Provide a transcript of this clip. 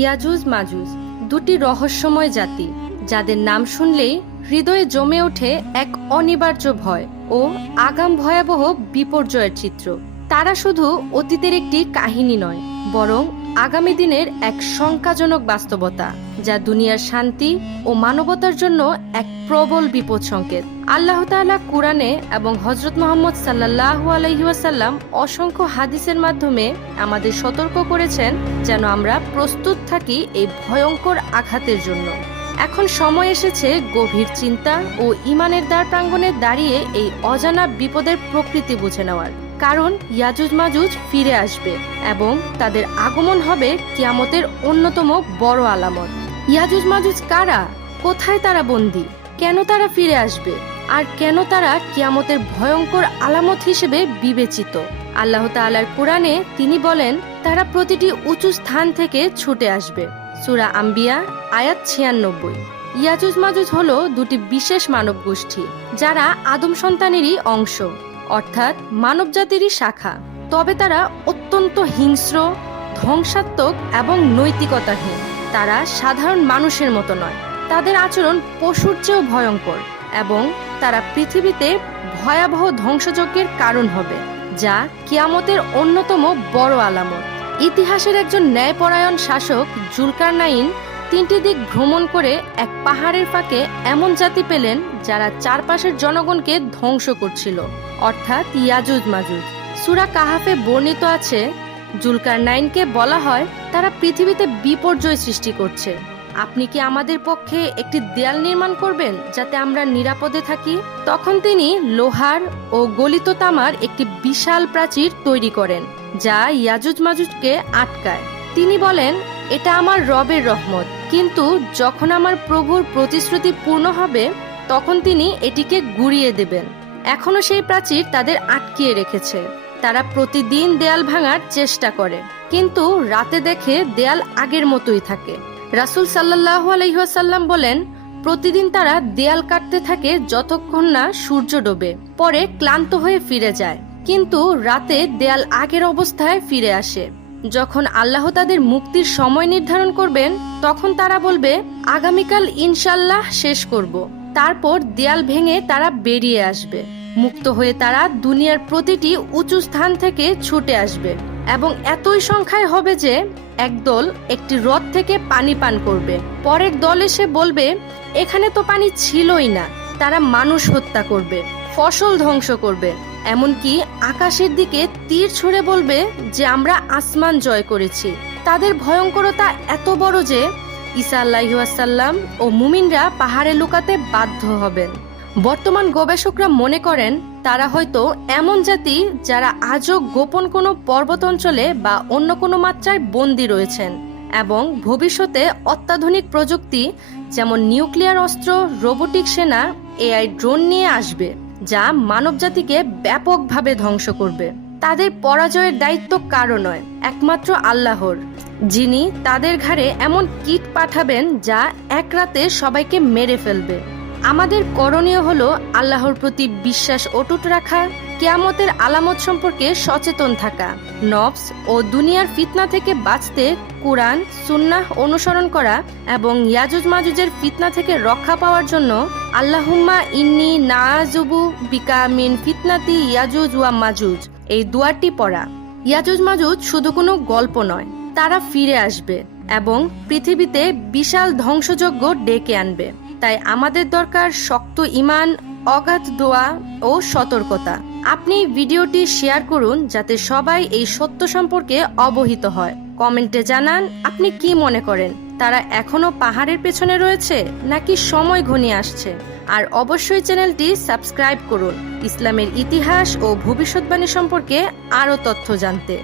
ইয়াজুজ মাজুজ, দুটি রহস্যময় জাতি, যাদের নাম শুনলেই হৃদয়ে জমে ওঠে এক অনিবার্য ভয় ও আগাম ভয়াবহ বিপর্যয়ের চিত্র। তারা শুধু অতীতের একটি কাহিনী নয়, বরং আগামী দিনের এক শঙ্কাজনক বাস্তবতা, যা দুনিয়ার শান্তি ও মানবতার জন্য এক প্রবল বিপদ সংকেত আল্লাহ তাআলা কোরআনে এবং হজরত মোহাম্মদ সাল্লাহ আলহিউসাল্লাম অসংখ্য হাদিসের মাধ্যমে আমাদের সতর্ক করেছেন যেন আমরা প্রস্তুত থাকি এই ভয়ঙ্কর আঘাতের জন্য। এখন সময় এসেছে গভীর চিন্তা ও ইমানের দ্বার প্রাঙ্গণে দাঁড়িয়ে এই অজানা বিপদের প্রকৃতি বুঝে নেওয়ার। কারণ ইয়াজুজ মাজুজ ফিরে আসবে এবং তাদের আগমন হবে কিয়ামতের অন্যতম বড় আলামত। ইয়াজুজ মাজুজ কারা? কোথায় তারা বন্দী? কেন তারা ফিরে আসবে? আর কেন তারা কিয়ামতের ভয়ঙ্কর আলামত হিসেবে বিবেচিত? আল্লাহ তাআলার কোরআনে তিনি বলেন, তারা প্রতিটি উঁচু স্থান থেকে ছুটে আসবে। সুরা আম্বিয়া, আয়াত ছিয়ানব্বই। ইয়াজুজ মাজুজ হল দুটি বিশেষ মানব গোষ্ঠী যারা আদম সন্তানেরই অংশ, অর্থাৎ মানব জাতিরই শাখা। তবে তারা অত্যন্ত হিংস্র, ধ্বংসাত্মক এবং নৈতিকতাহীন। তারা সাধারণ মানুষের মতো নয়। তাদের আচরণ পশুর চেয়েও ভয়ঙ্কর এবং তারা পৃথিবীতে ভয়াবহ ধ্বংসযজ্ঞের কারণ হবে, যা কিয়ামতের অন্যতম বড় আলামত। ইতিহাসের একজন ন্যায়পরায়ণ শাসক জুলকার নাইন তিনটি দিক ভ্রমণ করে এক পাহাড়ের ফাঁকে এমন জাতি পেলেন যারা চারপাশের জনগণকে ধ্বংস করছিল, অর্থাৎ ইয়াজুজ মাজুজ। সুরা কাহাফে বর্ণিত আছে জুলকার নাইনকে বলা হয় তারা পৃথিবীতে বিপর্যয় সৃষ্টি করছে। আপনি কি আমাদের পক্ষে একটি দেয়াল নির্মাণ করবেন যাতে আমরা নিরাপদে থাকি? তখন তিনি লোহার ও গলিত তামার একটি বিশাল প্রাচীর তৈরি করেন, যা ইয়াজুজ মাজুজকে আটকায়। তিনি বলেন, এটা আমার রবের রহমত। কিন্তু যখন আমার প্রভুর প্রতিশ্রুতি পূর্ণ হবে, তখন তিনি এটিকে গুড়িয়ে দেবেন। এখনও সেই প্রাচীর তাদের আটকিয়ে রেখেছে। তারা প্রতিদিন দেয়াল ভাঙার চেষ্টা করে। কিন্তু রাতে দেখে দেয়াল আগের মতোই থাকে। রাসুল সাল্লাহ আলহিহাসাল্লাম বলেন, প্রতিদিন তারা দেয়াল কাটতে থাকে যতক্ষণ না সূর্য ডোবে, পরে ক্লান্ত হয়ে ফিরে যায়। কিন্তু রাতে দেয়াল আগের অবস্থায় ফিরে আসে। যখন আল্লাহ তাদের মুক্তির সময় নির্ধারণ করবেন, তখন তারা বলবে, আগামীকাল ইনশাল্লাহ শেষ করব। তারপর দেয়াল ভেঙে তারা বেরিয়ে আসবে। মুক্ত হয়ে তারা দুনিয়ার প্রতিটি উঁচু স্থান থেকে ছুটে আসবে। এবং এতই সংখ্যায় হবে যে একদল একটি হ্রদ থেকে পানি পান করবে। পরের দল এসে বলবে, এখানে তো পানি ছিলই না, তারা মানুষ হত্যা করবে, ফসল ধ্বংস করবে। এমনকি আকাশের দিকে তীর ছুঁড়ে বলবে যে, আমরা আসমান জয় করেছি। তাদের ভয়ঙ্করতা এত বড় যে ঈসা আল্লাহিসাল্লাম ও মুমিনরা পাহাড়ে লুকাতে বাধ্য হবেন। বর্তমান গবেষকরা মনে করেন তারা হয়তো এমন জাতি যারা আজও গোপন কোনো পর্বত অঞ্চলে বা অন্য কোনো মাত্রায় বন্দী রয়েছেন এবং ভবিষ্যতে অত্যাধুনিক প্রযুক্তি যেমন নিউক্লিয়ার অস্ত্র, রোবোটিক সেনা, এআই ড্রোন নিয়ে আসবে, যা মানবজাতিকে ব্যাপকভাবে ধ্বংস করবে। তাদের পরাজয়ের দায়িত্ব কারও নয়, একমাত্র আল্লাহর, যিনি তাদের ঘাড়ে এমন কিট পাঠাবেন যা এক রাতে সবাইকে মেরে ফেলবে। আমাদের করণীয় হলো আল্লাহর প্রতি বিশ্বাস অটুট রাখা, কেয়ামতের আলামত সম্পর্কে সচেতন থাকা নবস ও দুনিয়ার ফিতনা থেকে বাঁচতে কোরআন, সুন্নাহ অনুসরণ করা এবং ইয়াজুজ মাজুজের ফিতনা থেকে রক্ষা পাওয়ার জন্য আল্লাহুম্মা ইন্নি নাজুবু বিকা মিন ফিতনাতি ইয়াজুজ ওয়া মাজুজ। এই দুয়ারটি পড়া। ইয়াজুজ মাজুজ শুধু কোনো গল্প নয়, তারা ফিরে আসবে এবং পৃথিবীতে বিশাল ধ্বংসযজ্ঞ ডেকে আনবে। তাই আমাদের দরকার শক্ত ইমান অগাধ দোয়া ও সতর্কতা। আপনি ভিডিওটি শেয়ার করুন যাতে সবাই এই সত্য সম্পর্কে অবহিত হয়। কমেন্টে জানান, আপনি কি মনে করেন? তারা এখনও পাহাড়ের পেছনে রয়েছে নাকি সময় ঘনিয়ে আসছে? আর অবশ্যই চ্যানেলটি সাবস্ক্রাইব করুন। ইসলামের ইতিহাস ও ভবিষ্যৎবাণী সম্পর্কে আরও তথ্য জানতে।